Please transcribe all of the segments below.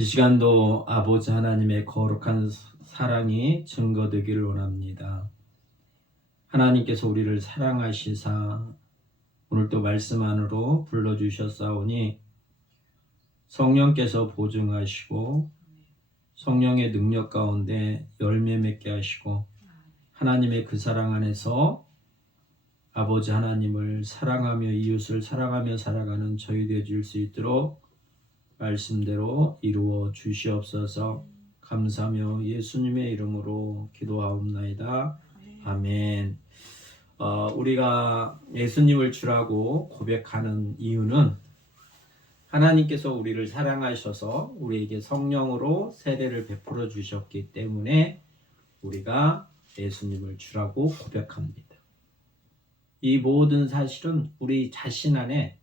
이 시간도 아버지 하나님의 거룩한 사랑이 증거되기를 원합니다. 하나님께서 우리를 사랑하시사 오늘도 말씀 안으로 불러주셨사오니 성령께서 보증하시고 성령의 능력 가운데 열매 맺게 하시고 하나님의 그 사랑 안에서 아버지 하나님을 사랑하며 이웃을 사랑하며 살아가는 저희 되어줄 수 있도록 말씀대로 이루어 주시옵소서. 감사하며 예수님의 이름으로 기도하옵나이다. 아멘. 우리가 예수님을 주라고 고백하는 이유는 하나님께서 우리를 사랑하셔서 우리에게 성령으로 세례를 베풀어 주셨기 때문에 우리가 예수님을 주라고 고백합니다. 이 모든 사실은 우리 자신 안에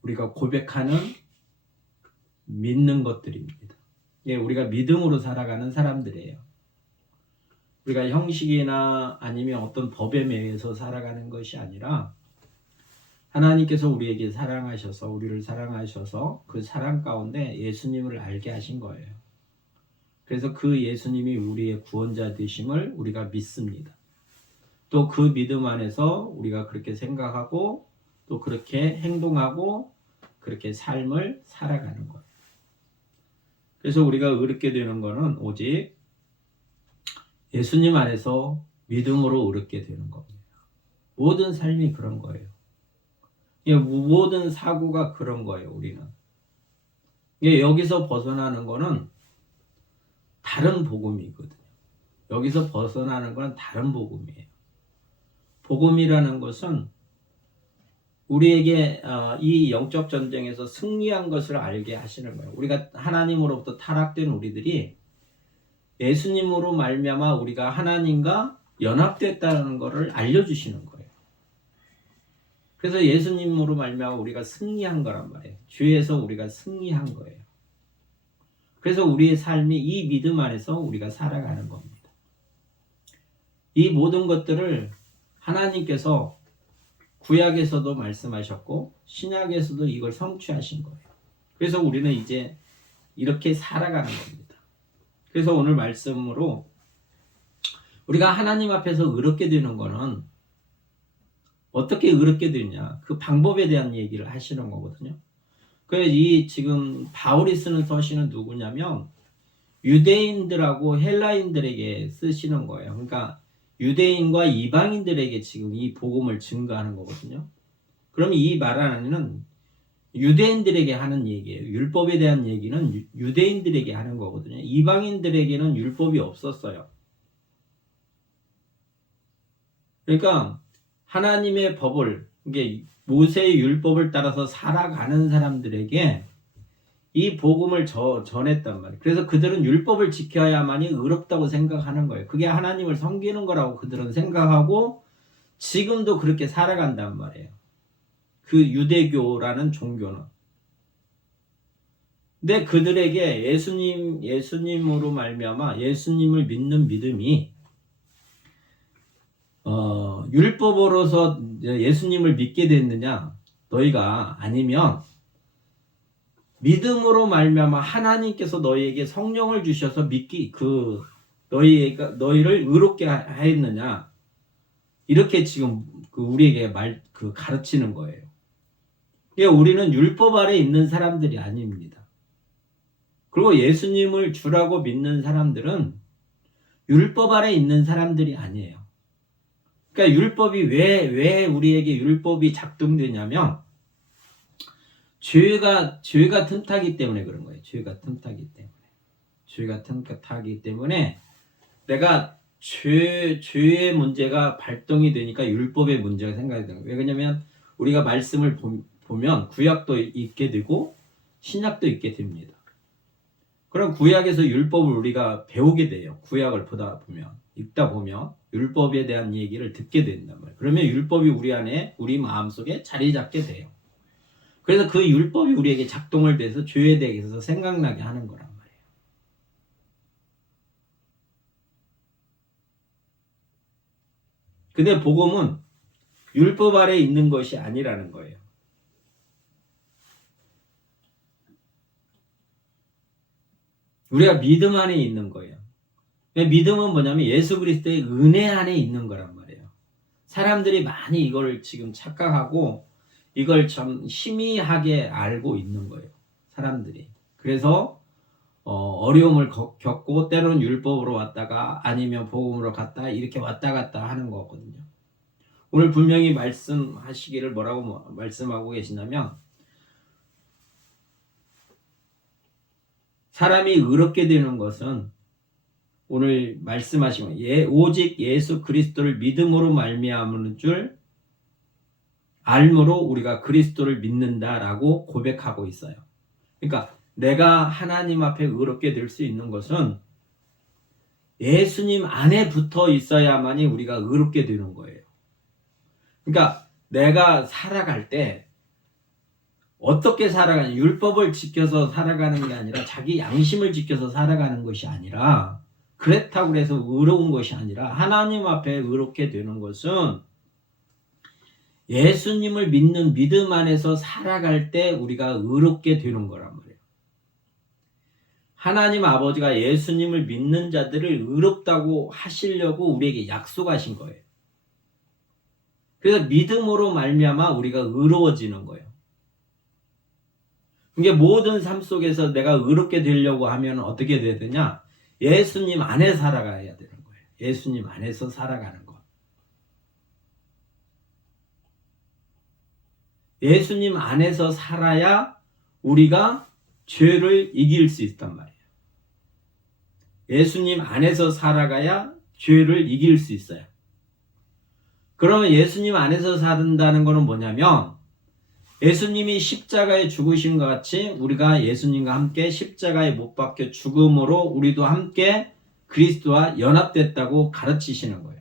우리가 고백하는 믿는 것들입니다. 우리가 믿음으로 살아가는 사람들이에요. 우리가 형식이나 아니면 어떤 법에 매여서 살아가는 것이 아니라 하나님께서 우리에게 사랑하셔서 우리를 사랑하셔서 그 사랑 가운데 예수님을 알게 하신 거예요. 그래서 그 예수님이 우리의 구원자 되심을 우리가 믿습니다. 또 그 믿음 안에서 우리가 그렇게 생각하고 또 그렇게 행동하고 그렇게 삶을 살아가는 거예요. 그래서 우리가 의롭게 되는 것은 오직 예수님 안에서 믿음으로 의롭게 되는 겁니다. 모든 삶이 그런 거예요. 모든 사고가 그런 거예요. 우리는 여기서 벗어나는 거는 다른 복음이거든요. 여기서 벗어나는 건 다른 복음이에요. 복음이라는 것은 우리에게 이 영적 전쟁에서 승리한 것을 알게 하시는 거예요. 우리가 하나님으로부터 타락된 우리들이 예수님으로 말미암아 우리가 하나님과 연합됐다는 것을 알려주시는 거예요. 그래서 예수님으로 말미암아 우리가 승리한 거란 말이에요. 주에서 우리가 승리한 거예요. 그래서 우리의 삶이 이 믿음 안에서 우리가 살아가는 겁니다. 이 모든 것들을 하나님께서 구약에서도 말씀하셨고 신약에서도 이걸 성취하신 거예요. 그래서 우리는 이제 이렇게 살아가는 겁니다. 그래서 오늘 말씀으로 우리가 하나님 앞에서 의롭게 되는 거는 어떻게 의롭게 되냐, 그 방법에 대한 얘기를 하시는 거거든요. 그래서 이 지금 바울이 쓰는 서신은 누구냐면 유대인들하고 헬라인들에게 쓰시는 거예요. 그러니까 유대인과 이방인들에게 지금 이 복음을 증거하는 거거든요. 그럼 이 말 안에는 유대인들에게 하는 얘기예요. 율법에 대한 얘기는 유대인들에게 하는 거거든요. 이방인들에게는 율법이 없었어요. 그러니까 하나님의 법을, 이게 모세의 율법을 따라서 살아가는 사람들에게 이 복음을 전했단 말이에요. 그래서 그들은 율법을 지켜야만이 의롭다고 생각하는 거예요. 그게 하나님을 섬기는 거라고 그들은 생각하고 지금도 그렇게 살아간단 말이에요. 그 유대교라는 종교는. 근데 그들에게 예수님으로 말미암아 예수님을 믿는 믿음이 율법으로서 예수님을 믿게 됐느냐? 너희가 아니면 믿음으로 말미암아 하나님께서 너희에게 성령을 주셔서 너희를 의롭게 하였느냐? 이렇게 지금 우리에게 가르치는 거예요. 그러니까 우리는 율법 아래 있는 사람들이 아닙니다. 그리고 예수님을 주라고 믿는 사람들은 율법 아래 있는 사람들이 아니에요. 그러니까 율법이 왜 우리에게 율법이 작동되냐면 죄가 틈타기 때문에 그런 거예요. 죄가 틈타기 때문에 내가 죄의 문제가 발동이 되니까 율법의 문제가 생각이 되는 거예요. 왜냐면 우리가 말씀을 보면 구약도 있게 되고 신약도 있게 됩니다. 그럼 구약에서 율법을 우리가 배우게 돼요. 구약을 읽다 보면 율법에 대한 얘기를 듣게 된단 말이에요. 그러면 율법이 우리 마음속에 자리 잡게 돼요. 그래서 그 율법이 우리에게 작동을 돼서 죄에 대해서 생각나게 하는 거란 말이에요. 근데 복음은 율법 아래 있는 것이 아니라는 거예요. 우리가 믿음 안에 있는 거예요. 믿음은 뭐냐면 예수 그리스도의 은혜 안에 있는 거란 말이에요. 사람들이 많이 이걸 지금 착각하고 이걸 좀 희미하게 알고 있는 거예요. 사람들이. 그래서 어려움을 겪고 때로는 율법으로 왔다가 아니면 복음으로 갔다 이렇게 왔다 갔다 하는 거거든요. 오늘 분명히 말씀하시기를 뭐라고 말씀하고 계시냐면 사람이 의롭게 되는 것은 오늘 말씀하시면 오직 예수 그리스도를 믿음으로 말미암는 줄 알므로 우리가 그리스도를 믿는다라고 고백하고 있어요. 그러니까 내가 하나님 앞에 의롭게 될 수 있는 것은 예수님 안에 붙어 있어야만이 우리가 의롭게 되는 거예요. 그러니까 내가 살아갈 때 어떻게 살아가냐, 율법을 지켜서 살아가는 게 아니라 자기 양심을 지켜서 살아가는 것이 아니라 그렇다고 해서 의로운 것이 아니라 하나님 앞에 의롭게 되는 것은 예수님을 믿는 믿음 안에서 살아갈 때 우리가 의롭게 되는 거란 말이에요. 하나님 아버지가 예수님을 믿는 자들을 의롭다고 하시려고 우리에게 약속하신 거예요. 그래서 믿음으로 말미암아 우리가 의로워지는 거예요. 이게 모든 삶 속에서 내가 의롭게 되려고 하면 어떻게 돼야 되냐? 예수님 안에 살아가야 되는 거예요. 예수님 안에서 살아가는 것. 예수님 안에서 살아야 우리가 죄를 이길 수 있단 말이에요. 예수님 안에서 살아가야 죄를 이길 수 있어요. 그러면 예수님 안에서 산다는 것은 뭐냐면 예수님이 십자가에 죽으신 것 같이 우리가 예수님과 함께 십자가에 못 박혀 죽음으로 우리도 함께 그리스도와 연합됐다고 가르치시는 거예요.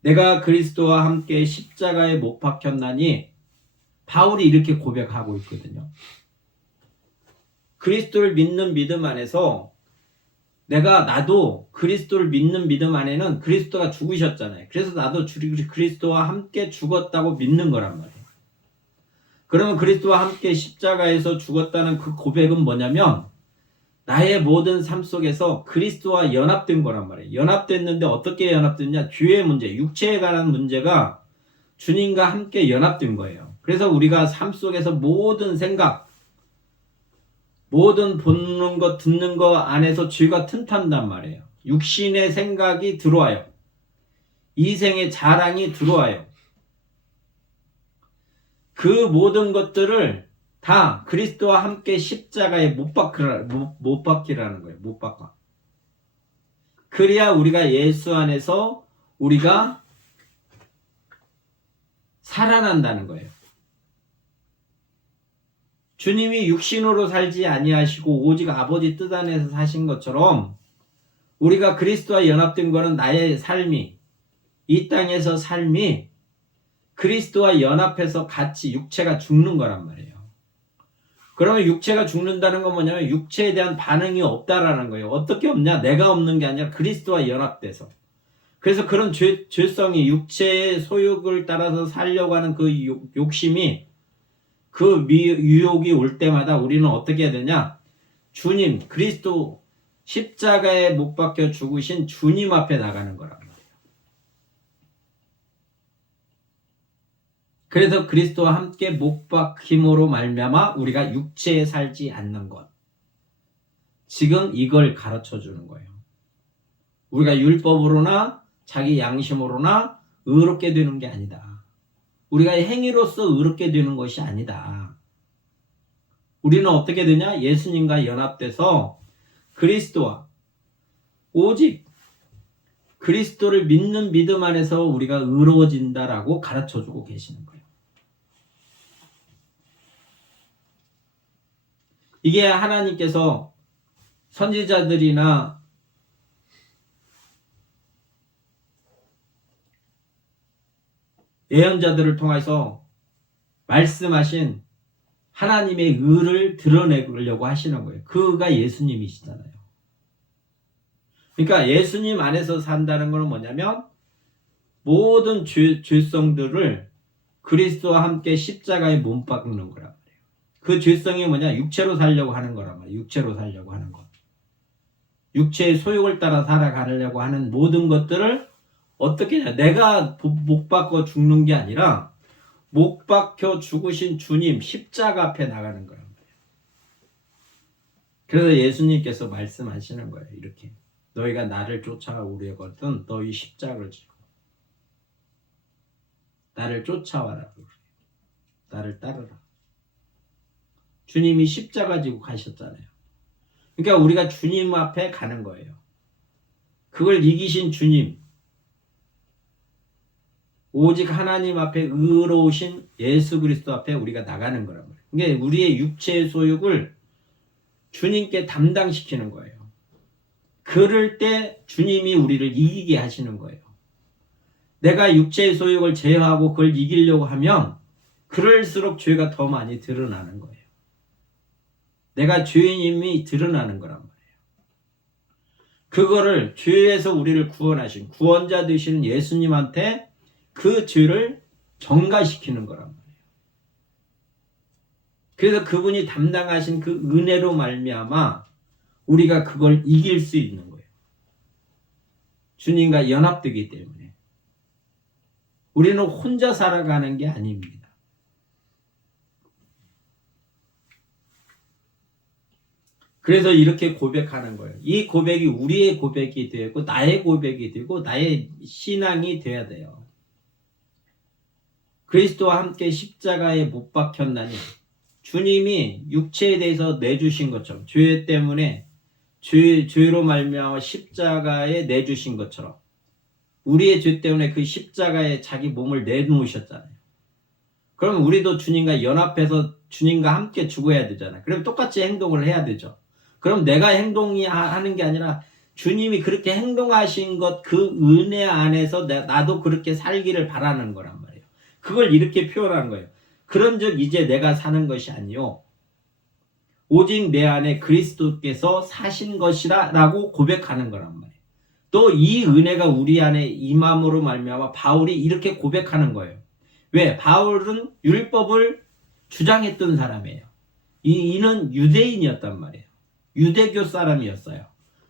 내가 그리스도와 함께 십자가에 못 박혔나니 바울이 이렇게 고백하고 있거든요. 그리스도를 믿는 믿음 안에서 나도 그리스도를 믿는 믿음 안에는 그리스도가 죽으셨잖아요. 그래서 나도 그리스도와 함께 죽었다고 믿는 거란 말이에요. 그러면 그리스도와 함께 십자가에서 죽었다는 그 고백은 뭐냐면 나의 모든 삶 속에서 그리스도와 연합된 거란 말이에요. 연합됐는데 어떻게 연합됐냐? 죄의 문제, 육체에 관한 문제가 주님과 함께 연합된 거예요. 그래서 우리가 삶 속에서 모든 생각, 모든 보는 것, 듣는 것 안에서 죄가 튼튼한단 말이에요. 육신의 생각이 들어와요. 이생의 자랑이 들어와요. 그 모든 것들을 다 그리스도와 함께 십자가에 못 박히라는 거예요. 못 박아. 그래야 우리가 예수 안에서 우리가 살아난다는 거예요. 주님이 육신으로 살지 아니하시고 오직 아버지 뜻 안에서 사신 것처럼 우리가 그리스도와 연합된 것은 나의 삶이 이 땅에서 삶이 그리스도와 연합해서 같이 육체가 죽는 거란 말이에요. 그러면 육체가 죽는다는 건 뭐냐면 육체에 대한 반응이 없다라는 거예요. 어떻게 없냐? 내가 없는 게 아니라 그리스도와 연합돼서. 그래서 그런 죄성이 육체의 소욕을 따라서 살려고 하는 그 욕심이 그 유혹이 올 때마다 우리는 어떻게 해야 되냐? 주님, 그리스도 십자가에 못 박혀 죽으신 주님 앞에 나가는 거란 말이에요. 그래서 그리스도와 함께 못 박힘으로 말미암아 우리가 육체에 살지 않는 것. 지금 이걸 가르쳐 주는 거예요. 우리가 율법으로나 자기 양심으로나 의롭게 되는 게 아니다. 우리가 행위로서 의롭게 되는 것이 아니다. 우리는 어떻게 되냐? 예수님과 연합돼서 그리스도와 오직 그리스도를 믿는 믿음 안에서 우리가 의로워진다라고 가르쳐주고 계시는 거예요. 이게 하나님께서 선지자들이나 예언자들을 통해서 말씀하신 하나님의 의를 드러내려고 하시는 거예요. 그가 예수님이시잖아요. 그러니까 예수님 안에서 산다는 것은 뭐냐면 모든 죄성들을 그리스도와 함께 십자가에 못 박는 거란 말이에요. 그 죄성이 뭐냐? 육체로 살려고 하는 거란 말이야. 육체로 살려고 하는 것. 육체의 소욕을 따라 살아가려고 하는 모든 것들을 어떻게 하냐? 내가 못 박혀 죽는 게 아니라 못 박혀 죽으신 주님 십자가 앞에 나가는 거란 말이야. 그래서 예수님께서 말씀하시는 거예요. 이렇게. 너희가 나를 쫓아오려거든 너희 십자가를 지고 나를 쫓아와라. 나를 따르라. 주님이 십자가 지고 가셨잖아요. 그러니까 우리가 주님 앞에 가는 거예요. 그걸 이기신 주님, 오직 하나님 앞에 의로우신 예수 그리스도 앞에 우리가 나가는 거란 말이에요. 그러니까 우리의 육체의 소욕을 주님께 담당시키는 거예요. 그럴 때 주님이 우리를 이기게 하시는 거예요. 내가 육체의 소욕을 제어하고 그걸 이기려고 하면 그럴수록 죄가 더 많이 드러나는 거예요. 내가 죄인임이 드러나는 거란 말이에요. 그거를 죄에서 우리를 구원하신 구원자 되시는 예수님한테 그 죄를 전가시키는 거란 말이에요. 그래서 그분이 담당하신 그 은혜로 말미암아 우리가 그걸 이길 수 있는 거예요. 주님과 연합되기 때문에. 우리는 혼자 살아가는 게 아닙니다. 그래서 이렇게 고백하는 거예요. 이 고백이 우리의 고백이 되고 나의 고백이 되고 나의 신앙이 돼야 돼요. 그리스도와 함께 십자가에 못 박혔나니 주님이 육체에 대해서 내주신 것처럼 죄 때문에 죄로 말미암아 십자가에 내주신 것처럼 우리의 죄 때문에 그 십자가에 자기 몸을 내놓으셨잖아요. 그럼 우리도 주님과 연합해서 주님과 함께 죽어야 되잖아요. 그럼 똑같이 행동을 해야 되죠. 그럼 내가 행동하는 게 아니라 주님이 그렇게 행동하신 것 그 은혜 안에서 나도 그렇게 살기를 바라는 거란 말이에요. 그걸 이렇게 표현한 거예요. 그런즉 이제 내가 사는 것이 아니요 오직 내 안에 그리스도께서 사신 것이라 라고 고백하는 거란 말이에요. 또 이 은혜가 우리 안에 임함으로 말미암아 바울이 이렇게 고백하는 거예요. 왜? 바울은 율법을 주장했던 사람이에요. 이는 유대인이었단 말이에요. 유대교 사람이었어요.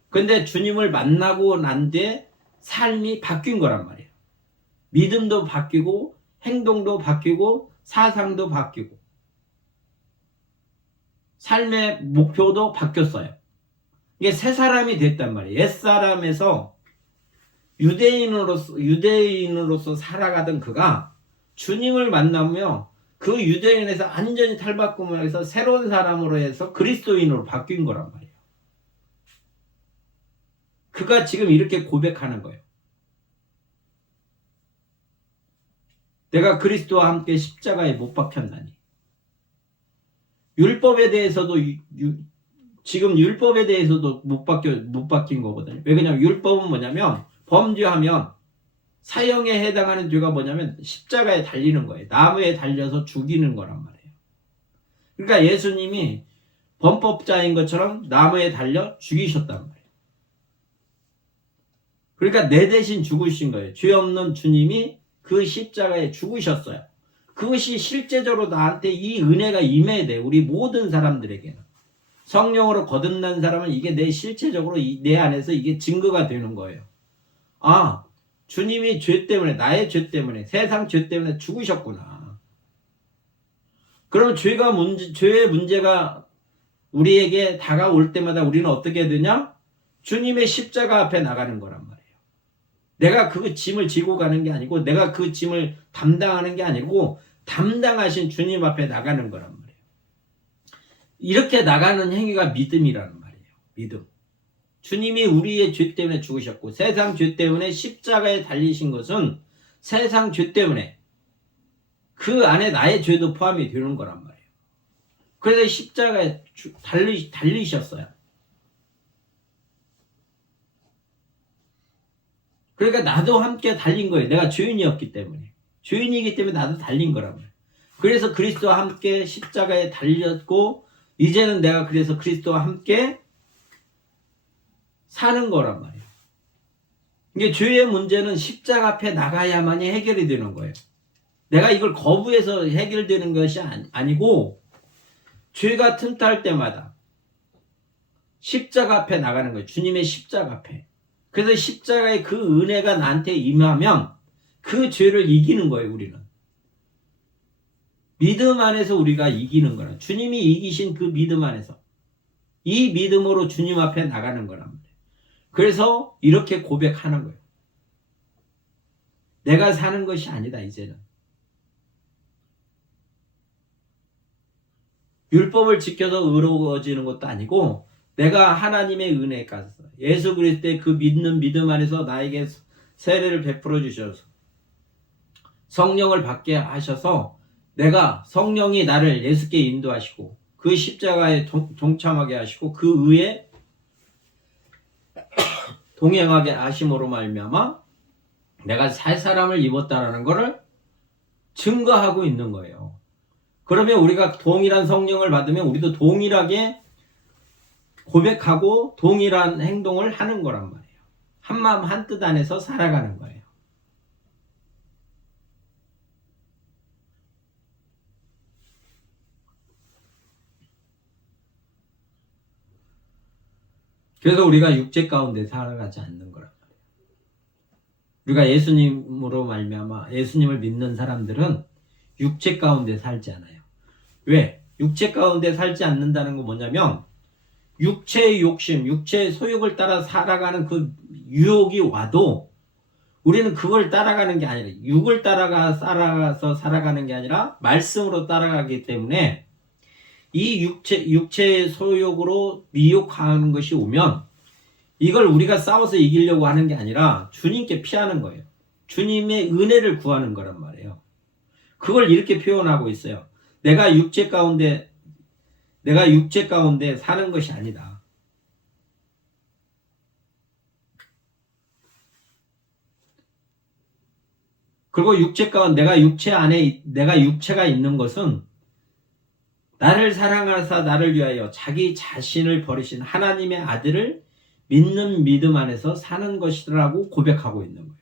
근데 주님을 만나고 난 뒤에 삶이 바뀐 거란 말이에요. 믿음도 바뀌고 행동도 바뀌고 사상도 바뀌고 삶의 목표도 바뀌었어요. 이게 새 사람이 됐단 말이에요. 옛사람에서 유대인으로서 살아가던 그가 주님을 만나며 그 유대인에서 완전히 탈바꿈을 해서 새로운 사람으로 해서 그리스도인으로 바뀐 거란 말이에요. 그가 지금 이렇게 고백하는 거예요. 내가 그리스도와 함께 십자가에 못 박혔나니. 율법에 대해서도 지금 율법에 대해서도 못 박힌 거거든요. 왜 그러냐면 율법은 뭐냐면 범죄하면 사형에 해당하는 죄가 뭐냐면 십자가에 달리는 거예요. 나무에 달려서 죽이는 거란 말이에요. 그러니까 예수님이 범법자인 것처럼 나무에 달려 죽이셨단 말이에요. 그러니까 내 대신 죽으신 거예요. 죄 없는 주님이 그 십자가에 죽으셨어요. 그것이 실제적으로 나한테 이 은혜가 임해야 돼. 우리 모든 사람들에게는. 성령으로 거듭난 사람은 이게 내 실체적으로 내 안에서 이게 증거가 되는 거예요. 아, 주님이 죄 때문에, 나의 죄 때문에, 세상 죄 때문에 죽으셨구나. 그럼 죄의 문제가 우리에게 다가올 때마다 우리는 어떻게 되냐? 주님의 십자가 앞에 나가는 거란 말이에요. 내가 그 짐을 지고 가는 게 아니고 내가 그 짐을 담당하는 게 아니고 담당하신 주님 앞에 나가는 거란 말이에요. 이렇게 나가는 행위가 믿음이라는 말이에요. 믿음. 주님이 우리의 죄 때문에 죽으셨고 세상 죄 때문에 십자가에 달리신 것은 세상 죄 때문에 그 안에 나의 죄도 포함이 되는 거란 말이에요. 그래서 십자가에 달리셨어요. 그러니까 나도 함께 달린 거예요. 내가 죄인이었기 때문에. 죄인이기 때문에 나도 달린 거란 말이에요. 그래서 그리스도와 함께 십자가에 달렸고 이제는 내가 그래서 그리스도와 함께 사는 거란 말이에요. 이게 죄의 문제는 십자가 앞에 나가야만이 해결이 되는 거예요. 내가 이걸 거부해서 해결되는 것이 아니고 죄가 틈탈 때마다 십자가 앞에 나가는 거예요. 주님의 십자가 앞에. 그래서 십자가의 그 은혜가 나한테 임하면 그 죄를 이기는 거예요. 우리는. 믿음 안에서 우리가 이기는 거라. 주님이 이기신 그 믿음 안에서. 이 믿음으로 주님 앞에 나가는 거란 말이에요. 그래서 이렇게 고백하는 거예요. 내가 사는 것이 아니다, 이제는. 율법을 지켜서 의로워지는 것도 아니고 내가 하나님의 은혜가 예수 그리스도의 그 믿는 믿음 안에서 나에게 세례를 베풀어 주셔서 성령을 받게 하셔서 내가 성령이 나를 예수께 인도하시고 그 십자가에 동참하게 하시고 그 의에 동행하게 하심으로 말미암아 내가 살 사람을 입었다라는 것을 증거하고 있는 거예요. 그러면 우리가 동일한 성령을 받으면 우리도 동일하게 고백하고 동일한 행동을 하는 거란 말이에요. 한마음 한뜻 안에서 살아가는 거예요. 그래서 우리가 육체 가운데 살아가지 않는 거란 말이에요. 우리가 예수님으로 말미암아 예수님을 믿는 사람들은 육체 가운데 살지 않아요. 왜? 육체 가운데 살지 않는다는 건 뭐냐면 육체의 욕심, 육체의 소욕을 따라 살아가는 그 유혹이 와도 우리는 그걸 따라가는 게 아니라 육을 따라가서 살아가는 게 아니라 말씀으로 따라가기 때문에 이 육체의 소욕으로 미혹하는 것이 오면 이걸 우리가 싸워서 이기려고 하는 게 아니라 주님께 피하는 거예요. 주님의 은혜를 구하는 거란 말이에요. 그걸 이렇게 표현하고 있어요. 내가 육체 가운데 사는 것이 아니다. 그리고 육체 가운데 내가 육체가 있는 것은 나를 사랑하사 나를 위하여 자기 자신을 버리신 하나님의 아들을 믿는 믿음 안에서 사는 것이라고 고백하고 있는 거예요.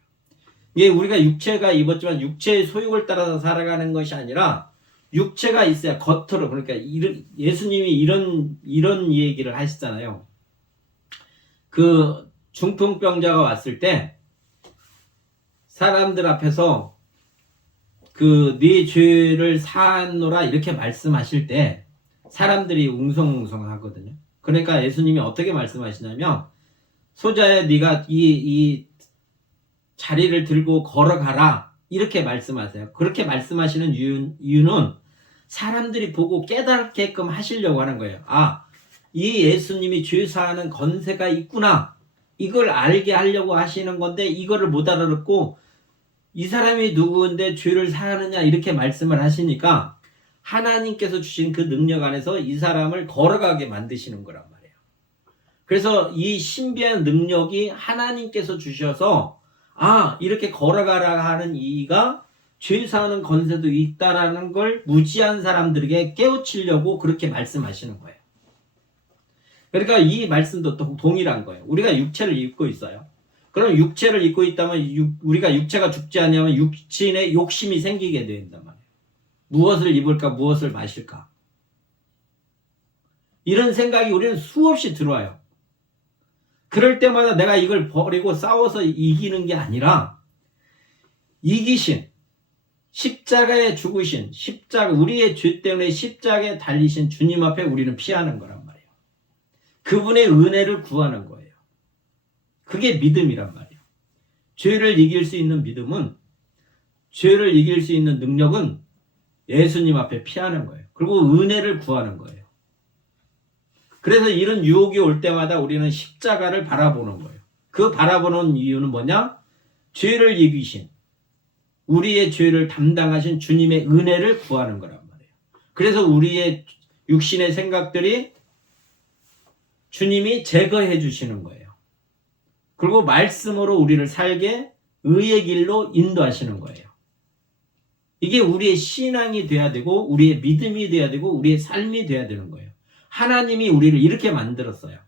이게 우리가 육체가 입었지만 육체의 소욕을 따라서 살아가는 것이 아니라 육체가 있어야 겉으로, 그러니까 예수님이 이런 얘기를 하시잖아요. 그 중풍병자가 왔을 때 사람들 앞에서 그 네 죄를 사하노라 이렇게 말씀하실 때 사람들이 웅성웅성 하거든요. 그러니까 예수님이 어떻게 말씀하시냐면 소자야 네가 이 자리를 들고 걸어가라 이렇게 말씀하세요. 그렇게 말씀하시는 이유는 사람들이 보고 깨닫게끔 하시려고 하는 거예요. 아, 이 예수님이 죄 사하는 권세가 있구나. 이걸 알게 하려고 하시는 건데 이거를 못 알아듣고 이 사람이 누구인데 죄를 사하느냐 이렇게 말씀을 하시니까 하나님께서 주신 그 능력 안에서 이 사람을 걸어가게 만드시는 거란 말이에요. 그래서 이 신비한 능력이 하나님께서 주셔서 아, 이렇게 걸어가라 하는 이가 죄 사하는 권세도 있다라는 걸 무지한 사람들에게 깨우치려고 그렇게 말씀하시는 거예요. 그러니까 이 말씀도 또 동일한 거예요. 우리가 육체를 입고 있어요. 그럼 육체를 입고 있다면 우리가 육체가 죽지 않냐면 육신에 욕심이 생기게 된단 말이에요. 무엇을 입을까, 무엇을 마실까. 이런 생각이 우리는 수없이 들어와요. 그럴 때마다 내가 이걸 버리고 싸워서 이기는 게 아니라 이기신 십자가에 죽으신 우리의 죄 때문에 십자가에 달리신 주님 앞에 우리는 피하는 거란 말이에요. 그분의 은혜를 구하는 거예요. 그게 믿음이란 말이에요. 죄를 이길 수 있는 믿음은, 죄를 이길 수 있는 능력은 예수님 앞에 피하는 거예요. 그리고 은혜를 구하는 거예요. 그래서 이런 유혹이 올 때마다 우리는 십자가를 바라보는 거예요. 그 바라보는 이유는 뭐냐? 죄를 이기신, 우리의 죄를 담당하신 주님의 은혜를 구하는 거란 말이에요. 그래서 우리의 육신의 생각들이 주님이 제거해 주시는 거예요. 그리고 말씀으로 우리를 살게 의의 길로 인도하시는 거예요. 이게 우리의 신앙이 돼야 되고 우리의 믿음이 돼야 되고 우리의 삶이 돼야 되는 거예요. 하나님이 우리를 이렇게 만들었어요.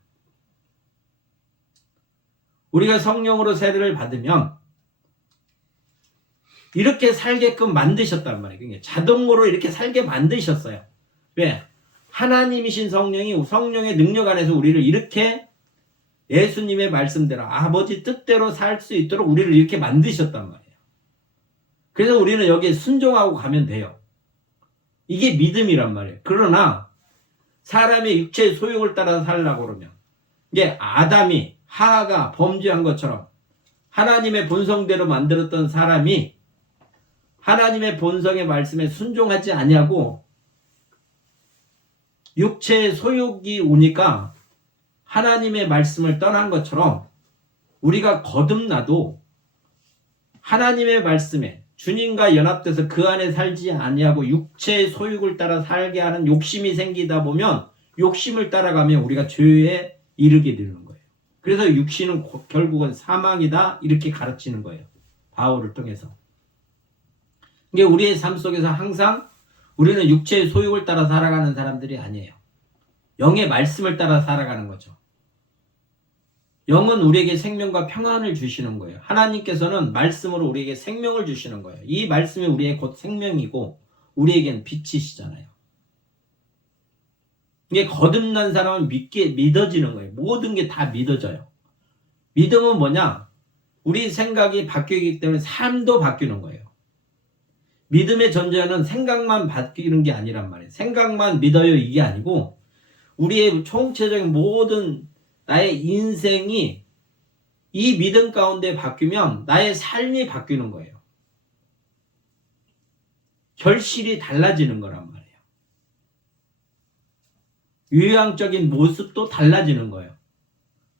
우리가 성령으로 세례를 받으면 이렇게 살게끔 만드셨단 말이에요. 자동으로 이렇게 살게 만드셨어요. 왜? 하나님이신 성령의 능력 안에서 우리를 이렇게 예수님의 말씀대로 아버지 뜻대로 살 수 있도록 우리를 이렇게 만드셨단 말이에요. 그래서 우리는 여기에 순종하고 가면 돼요. 이게 믿음이란 말이에요. 그러나 사람의 육체의 소욕을 따라 살려고 그러면 이게 아담이 하하가 범죄한 것처럼 하나님의 본성대로 만들었던 사람이 하나님의 본성의 말씀에 순종하지 아니하고 육체의 소욕이 오니까 하나님의 말씀을 떠난 것처럼 우리가 거듭나도 하나님의 말씀에 주님과 연합돼서 그 안에 살지 아니하고 육체의 소욕을 따라 살게 하는 욕심이 생기다 보면 욕심을 따라가면 우리가 죄에 이르게 되는 거예요. 그래서 육신은 결국은 사망이다 이렇게 가르치는 거예요. 바울을 통해서. 이게 우리의 삶 속에서 항상 우리는 육체의 소욕을 따라 살아가는 사람들이 아니에요. 영의 말씀을 따라 살아가는 거죠. 영은 우리에게 생명과 평안을 주시는 거예요. 하나님께서는 말씀으로 우리에게 생명을 주시는 거예요. 이 말씀이 우리의 곧 생명이고 우리에게는 빛이시잖아요. 이게 거듭난 사람은 믿어지는 거예요. 모든 게 다 믿어져요. 믿음은 뭐냐? 우리 생각이 바뀌기 때문에 삶도 바뀌는 거예요. 믿음의 전제는 생각만 바뀌는 게 아니란 말이에요. 생각만 믿어요 이게 아니고 우리의 총체적인 모든 나의 인생이 이 믿음 가운데 바뀌면 나의 삶이 바뀌는 거예요. 결실이 달라지는 거란 말이에요. 유형적인 모습도 달라지는 거예요.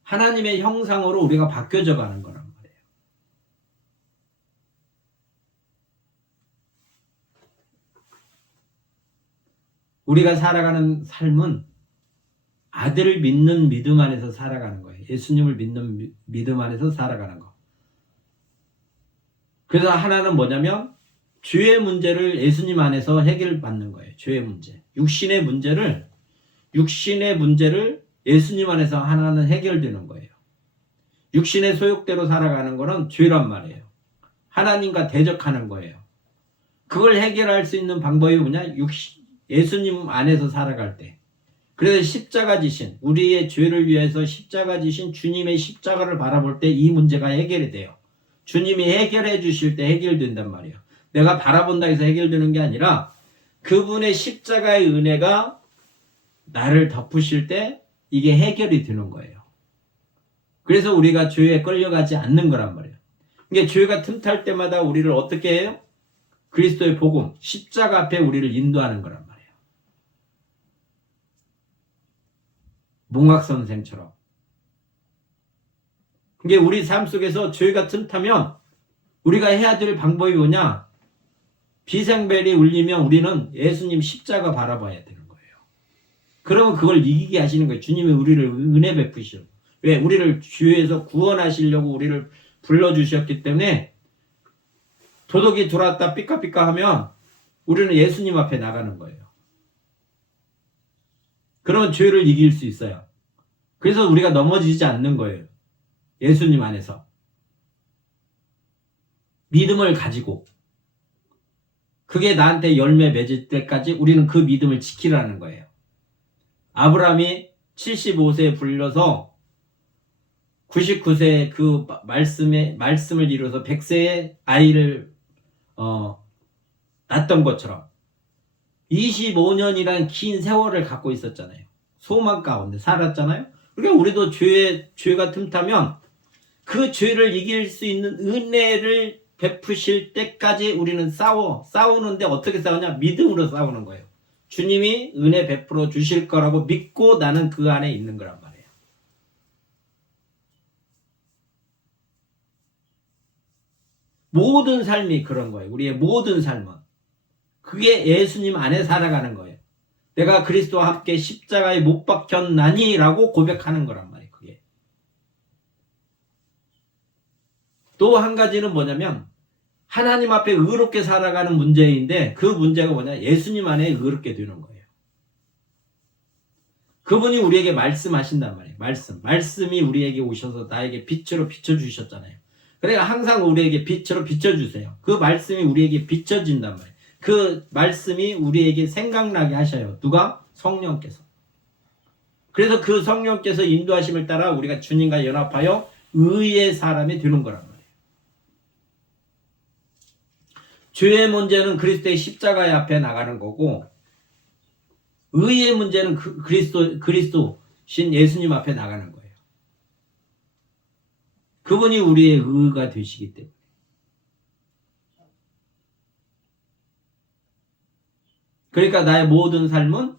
하나님의 형상으로 우리가 바뀌어져 가는 거란 말이에요. 우리가 살아가는 삶은 아들을 믿는 믿음 안에서 살아가는 거예요. 예수님을 믿는 믿음 안에서 살아가는 거. 그래서 하나는 뭐냐면 죄의 문제를 예수님 안에서 해결받는 거예요. 죄의 문제. 육신의 문제를 예수님 안에서 하나는 해결되는 거예요. 육신의 소욕대로 살아가는 거는 죄란 말이에요. 하나님과 대적하는 거예요. 그걸 해결할 수 있는 방법이 뭐냐? 예수님 안에서 살아갈 때. 그래서 십자가 지신 우리의 죄를 위해서 십자가 지신 주님의 십자가를 바라볼 때 이 문제가 해결이 돼요. 주님이 해결해 주실 때 해결된단 말이에요. 내가 바라본다 해서 해결되는 게 아니라 그분의 십자가의 은혜가 나를 덮으실 때 이게 해결이 되는 거예요. 그래서 우리가 죄에 끌려가지 않는 거란 말이에요. 이게 죄가 틈탈 때마다 우리를 어떻게 해요? 그리스도의 복음, 십자가 앞에 우리를 인도하는 거란 말이에요. 몽학 선생처럼. 이게 우리 삶 속에서 죄가 틈타면 우리가 해야 될 방법이 뭐냐? 비생벨이 울리면 우리는 예수님 십자가 바라봐야 되는 거예요. 그러면 그걸 이기게 하시는 거예요. 주님이 우리를 은혜 베푸시오. 왜? 우리를 죄에서 구원하시려고 우리를 불러주셨기 때문에 도둑이 들어왔다 삐까삐까 하면 우리는 예수님 앞에 나가는 거예요. 그런 죄를 이길 수 있어요. 그래서 우리가 넘어지지 않는 거예요. 예수님 안에서. 믿음을 가지고 그게 나한테 열매 맺을 때까지 우리는 그 믿음을 지키라는 거예요. 아브라함이 75세에 불려서 99세에 그 말씀을 이루어서 100세에 아이를 낳았던 것처럼 25년이란 긴 세월을 갖고 있었잖아요. 소망 가운데 살았잖아요. 그러니까 우리도 죄가 틈타면 그 죄를 이길 수 있는 은혜를 베푸실 때까지 우리는 싸우는데 어떻게 싸우냐? 믿음으로 싸우는 거예요. 주님이 은혜 베풀어 주실 거라고 믿고 나는 그 안에 있는 거란 말이에요. 모든 삶이 그런 거예요. 우리의 모든 삶은. 그게 예수님 안에 살아가는 거예요. 내가 그리스도와 함께 십자가에 못 박혔나니 라고 고백하는 거란 말이에요. 그게. 또 한 가지는 뭐냐면 하나님 앞에 의롭게 살아가는 문제인데 그 문제가 뭐냐? 예수님 안에 의롭게 되는 거예요. 그분이 우리에게 말씀하신단 말이에요. 말씀이 우리에게 오셔서 나에게 빛으로 비춰주셨잖아요. 그러니까 항상 우리에게 빛으로 비춰주세요. 그 말씀이 우리에게 비춰진단 말이에요. 그 말씀이 우리에게 생각나게 하셔요. 누가? 성령께서. 그래서 그 성령께서 인도하심을 따라 우리가 주님과 연합하여 의의 사람이 되는 거란 말이에요. 죄의 문제는 그리스도의 십자가의 앞에 나가는 거고, 의의 문제는 그리스도신 예수님 앞에 나가는 거예요. 그분이 우리의 의가 되시기 때문에. 그러니까 나의 모든 삶은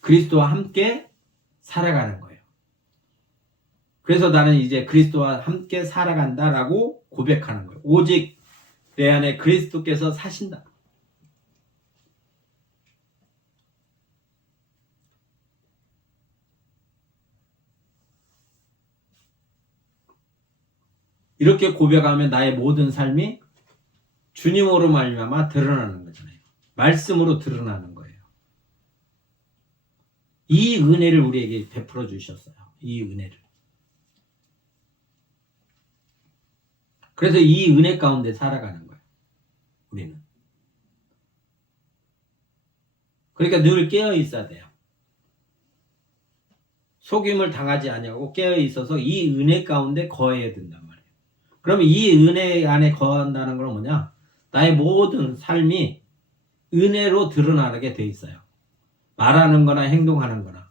그리스도와 함께 살아가는 거예요. 그래서 나는 이제 그리스도와 함께 살아간다라고 고백하는 거예요. 오직 내 안에 그리스도께서 사신다. 이렇게 고백하면 나의 모든 삶이 주님으로 말미암아 드러나는 거잖아요. 말씀으로 드러나는 거예요. 이 은혜를 우리에게 베풀어 주셨어요. 이 은혜를. 그래서 이 은혜 가운데 살아가는 거예요. 우리는. 그러니까 늘 깨어 있어야 돼요. 속임을 당하지 아니하고 깨어 있어서 이 은혜 가운데 거해야 된단 말이에요. 그러면 이 은혜 안에 거한다는 건 뭐냐? 나의 모든 삶이 은혜로 드러나게 돼 있어요. 말하는 거나 행동하는 거나.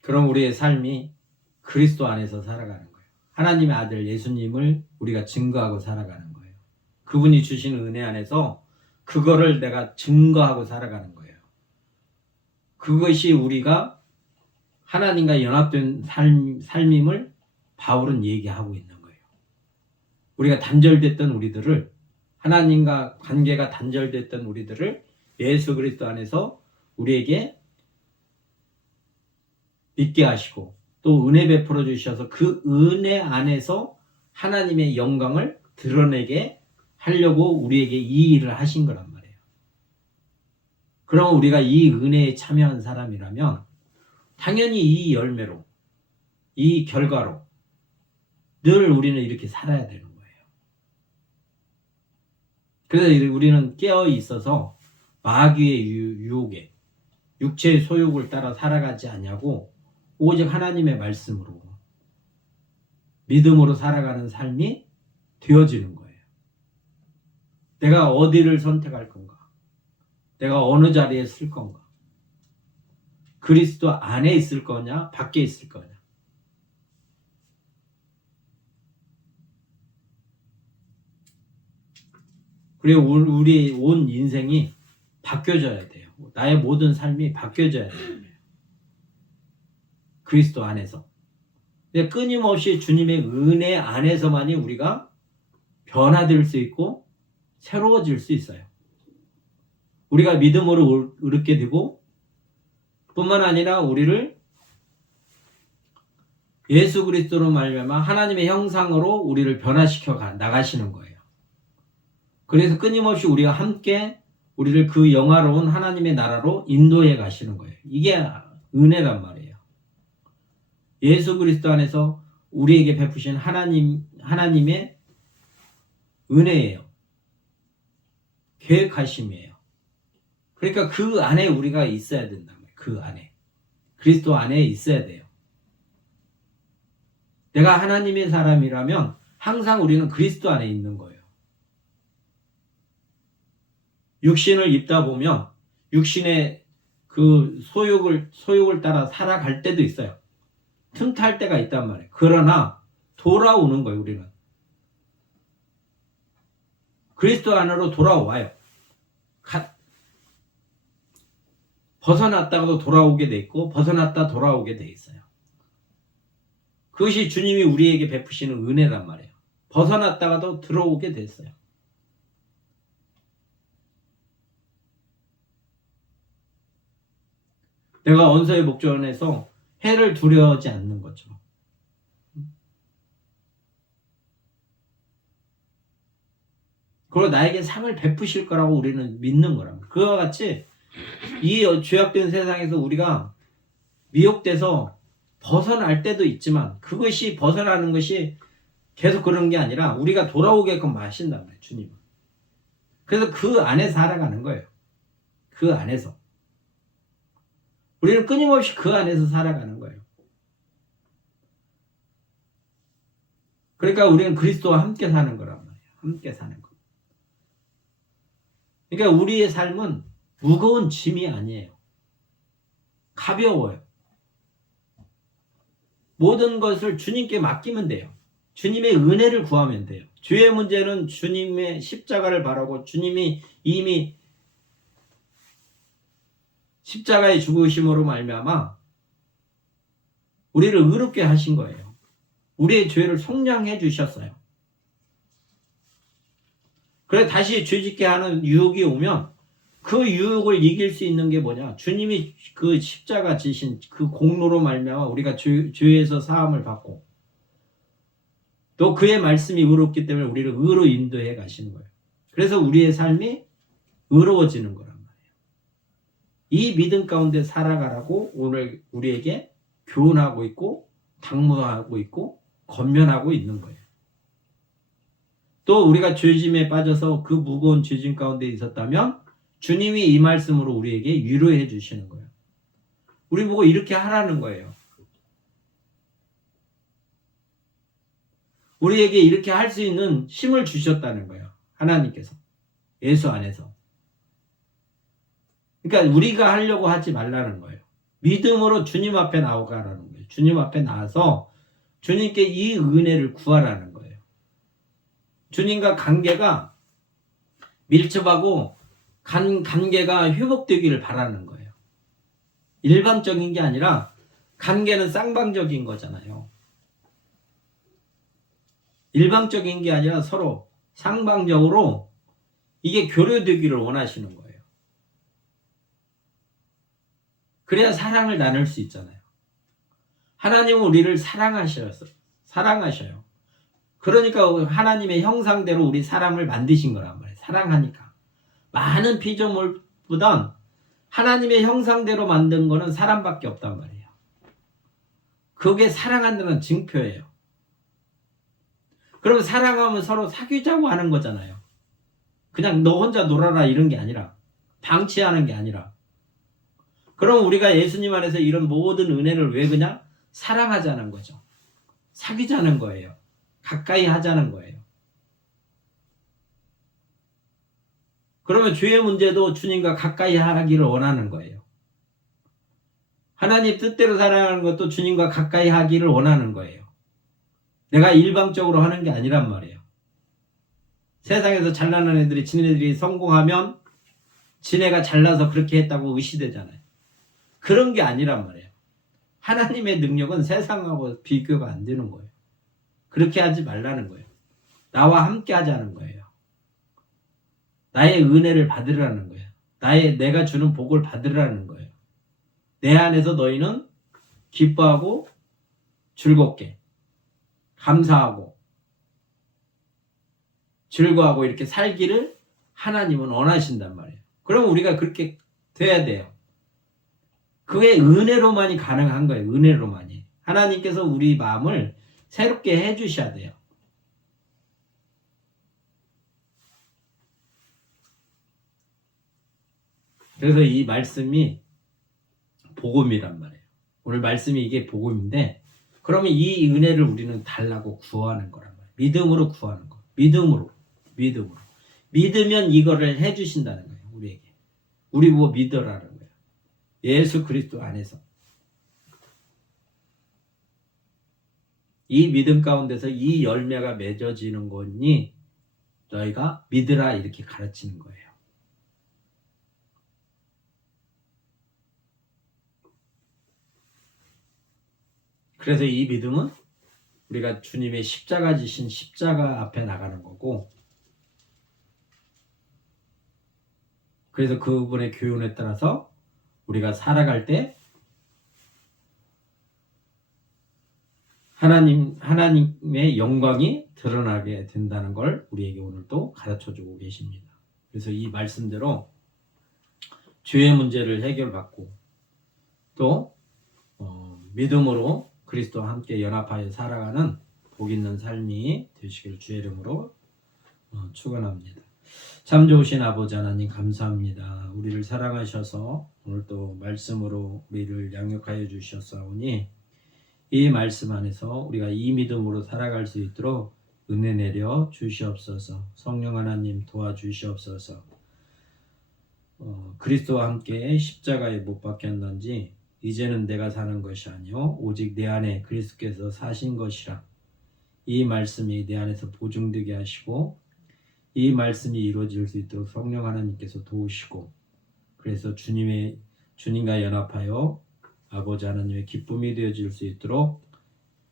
그럼 우리의 삶이 그리스도 안에서 살아가는 거예요. 하나님의 아들 예수님을 우리가 증거하고 살아가는 거예요. 그분이 주신 은혜 안에서 그거를 내가 증거하고 살아가는 거예요. 그것이 우리가 하나님과 연합된 삶임을 바울은 얘기하고 있는 거예요. 우리가 단절됐던 우리들을, 하나님과 관계가 단절됐던 우리들을 예수 그리스도 안에서 우리에게 믿게 하시고 또 은혜 베풀어 주셔서 그 은혜 안에서 하나님의 영광을 드러내게 하려고 우리에게 이 일을 하신 거란 말이에요. 그럼 우리가 이 은혜에 참여한 사람이라면 당연히 이 열매로, 이 결과로 늘 우리는 이렇게 살아야 되는 거예요. 그래서 우리는 깨어 있어서 마귀의 유혹에, 육체의 소욕을 따라 살아가지 않냐고 오직 하나님의 말씀으로 믿음으로 살아가는 삶이 되어지는 거예요. 내가 어디를 선택할 건가? 내가 어느 자리에 쓸 건가? 그리스도 안에 있을 거냐? 밖에 있을 거냐? 그리고 우리 온 인생이 바뀌어져야 돼요. 나의 모든 삶이 바뀌어져야 돼요. 그리스도 안에서. 끊임없이 주님의 은혜 안에서만이 우리가 변화될 수 있고 새로워질 수 있어요. 우리가 믿음으로 얻게 되고 뿐만 아니라 우리를 예수 그리스도로 말미암아 하나님의 형상으로 우리를 변화시켜 나가시는 거예요. 그래서 끊임없이 우리가 함께 우리를 그 영화로운 하나님의 나라로 인도해 가시는 거예요. 이게 은혜란 말이에요. 예수 그리스도 안에서 우리에게 베푸신 하나님의 은혜예요. 계획하심이에요. 그러니까 그 안에 우리가 있어야 된다. 그 안에. 그리스도 안에 있어야 돼요. 내가 하나님의 사람이라면 항상 우리는 그리스도 안에 있는 거예요. 육신을 입다 보면 육신의 그 소욕을 따라 살아갈 때도 있어요. 틈탈 때가 있단 말이에요. 그러나 돌아오는 거예요, 우리는. 그리스도 안으로 돌아와요. 벗어났다가도 돌아오게 돼 있고 벗어났다 돌아오게 돼 있어요. 그것이 주님이 우리에게 베푸시는 은혜란 말이에요. 벗어났다가도 들어오게 됐어요. 내가 언서의 목전에서 해를 두려워하지 않는 거죠. 그리고 나에게 상을 베푸실 거라고 우리는 믿는 거랍니다. 그와 같이 이 죄악된 세상에서 우리가 미혹돼서 벗어날 때도 있지만 그것이 벗어나는 것이 계속 그런 게 아니라 우리가 돌아오게끔 하신단 말이에요. 주님은. 그래서 그 안에서 살아가는 거예요. 그 안에서. 우리는 끊임없이 그 안에서 살아가는 거예요. 그러니까 우리는 그리스도와 함께 사는 거란 말이에요. 함께 사는 거. 그러니까 우리의 삶은 무거운 짐이 아니에요. 가벼워요. 모든 것을 주님께 맡기면 돼요. 주님의 은혜를 구하면 돼요. 죄의 문제는 주님의 십자가를 바라고 주님이 이미 십자가의 죽으심으로 말미암아 우리를 의롭게 하신 거예요. 우리의 죄를 속량해 주셨어요. 그래 다시 죄짓게 하는 유혹이 오면 그 유혹을 이길 수 있는 게 뭐냐? 주님이 그 십자가 지신 그 공로로 말미암아 우리가 죄에서 사함을 받고 또 그의 말씀이 의롭기 때문에 우리를 의로 인도해 가시는 거예요. 그래서 우리의 삶이 의로워지는 거란 말이에요. 이 믿음 가운데 살아가라고 오늘 우리에게 교훈하고 있고 당부하고 있고 권면하고 있는 거예요. 또 우리가 죄짐에 빠져서 그 무거운 죄짐 가운데 있었다면 주님이 이 말씀으로 우리에게 위로해 주시는 거예요. 우리 보고 이렇게 하라는 거예요. 우리에게 이렇게 할 수 있는 힘을 주셨다는 거예요. 하나님께서. 예수 안에서. 그러니까 우리가 하려고 하지 말라는 거예요. 믿음으로 주님 앞에 나오라는 거예요. 주님 앞에 나와서 주님께 이 은혜를 구하라는 거예요. 주님과 관계가 밀접하고 관계가 회복되기를 바라는 거예요. 일방적인 게 아니라 관계는 쌍방적인 거잖아요. 일방적인 게 아니라 서로 상방적으로 이게 교류되기를 원하시는 거예요. 그래야 사랑을 나눌 수 있잖아요. 하나님은 우리를 사랑하셔요. 그러니까 하나님의 형상대로 우리 사람을 만드신 거란 말이에요. 사랑하니까. 많은 피조물보단 하나님의 형상대로 만든 거는 사람밖에 없단 말이에요. 그게 사랑한다는 증표예요. 그러면 사랑하면 서로 사귀자고 하는 거잖아요. 그냥 너 혼자 놀아라 이런 게 아니라 방치하는 게 아니라 그럼 우리가 예수님 안에서 이런 모든 은혜를 왜 그냥 사랑하자는 거죠. 사귀자는 거예요. 가까이 하자는 거예요. 그러면 죄의 문제도 주님과 가까이 하기를 원하는 거예요. 하나님 뜻대로 살아가는 것도 주님과 가까이 하기를 원하는 거예요. 내가 일방적으로 하는 게 아니란 말이에요. 세상에서 잘나는 애들이 지네들이 성공하면 지네가 잘나서 그렇게 했다고 의시되잖아요. 그런 게 아니란 말이에요. 하나님의 능력은 세상하고 비교가 안 되는 거예요. 그렇게 하지 말라는 거예요. 나와 함께 하자는 거예요. 나의 은혜를 받으라는 거예요. 내가 주는 복을 받으라는 거예요. 내 안에서 너희는 기뻐하고 즐겁게 감사하고 즐거워하고 이렇게 살기를 하나님은 원하신단 말이에요. 그럼 우리가 그렇게 돼야 돼요. 그게 은혜로만이 가능한 거예요. 은혜로만이. 하나님께서 우리 마음을 새롭게 해주셔야 돼요. 그래서 이 말씀이 복음이란 말이에요. 오늘 말씀이 이게 복음인데 그러면 이 은혜를 우리는 달라고 구하는 거란 말이에요. 믿음으로 구하는 거. 믿음으로. 믿으면 이거를 해주신다는 거예요. 우리에게. 우리 뭐 믿으라는 거예요. 예수 그리스도 안에서. 이 믿음 가운데서 이 열매가 맺어지는 거니 너희가 믿으라 이렇게 가르치는 거예요. 그래서 이 믿음은 우리가 주님의 십자가 지신 십자가 앞에 나가는 거고 그래서 그분의 교훈에 따라서 우리가 살아갈 때 하나님의 영광이 드러나게 된다는 걸 우리에게 오늘 또 가르쳐 주고 계십니다. 그래서 이 말씀대로 죄의 문제를 해결받고 또 믿음으로 그리스도와 함께 연합하여 살아가는 복 있는 삶이 되시길 주의 이름으로 축원합니다. 참 좋으신 아버지 하나님 감사합니다. 우리를 사랑하셔서 오늘 또 말씀으로 우리를 양육하여 주셨사오니 이 말씀 안에서 우리가 이 믿음으로 살아갈 수 있도록 은혜 내려 주시옵소서. 성령 하나님 도와주시옵소서. 그리스도와 함께 십자가에 못 박혔는지 이제는 내가 사는 것이 아니요 오직 내 안에 그리스도께서 사신 것이라. 이 말씀이 내 안에서 보증되게 하시고 이 말씀이 이루어질 수 있도록 성령 하나님께서 도우시고 그래서 주님과 연합하여 아버지 하나님의 기쁨이 되어질 수 있도록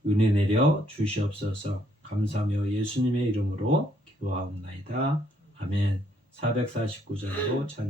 은혜 내려 주시옵소서. 감사하며 예수님의 이름으로 기도하옵나이다. 아멘. 449장으로 찬양